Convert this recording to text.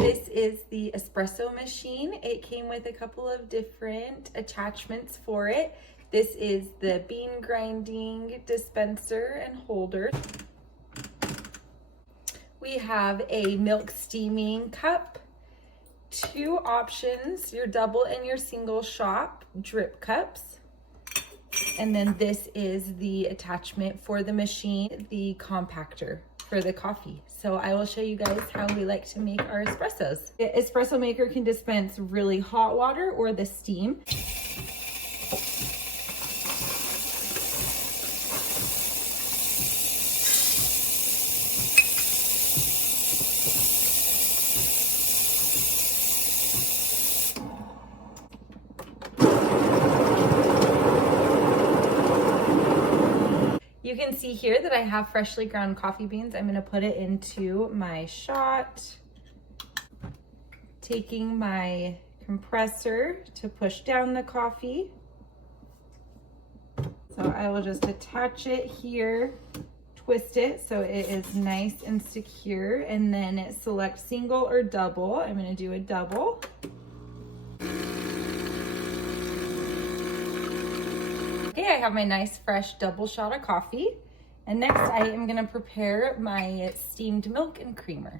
This is the espresso machine. It came with a couple of different attachments for it. This is the bean grinding dispenser and holder. We have a milk steaming cup, two options, your double and your single shot drip cups. And then this is the attachment for the machine, the compactor for the coffee. So I will show you guys how we like to make our espressos. The espresso maker can dispense really hot water or the steam. You can see here that I have freshly ground coffee beans. I'm gonna put it into my shot. Taking my compressor to push down the coffee. So I will just attach it here, twist it so it is nice and secure, and then it selects single or double. I'm gonna do a double. Okay, I have my nice fresh double shot of coffee. And next I am gonna prepare my steamed milk and creamer.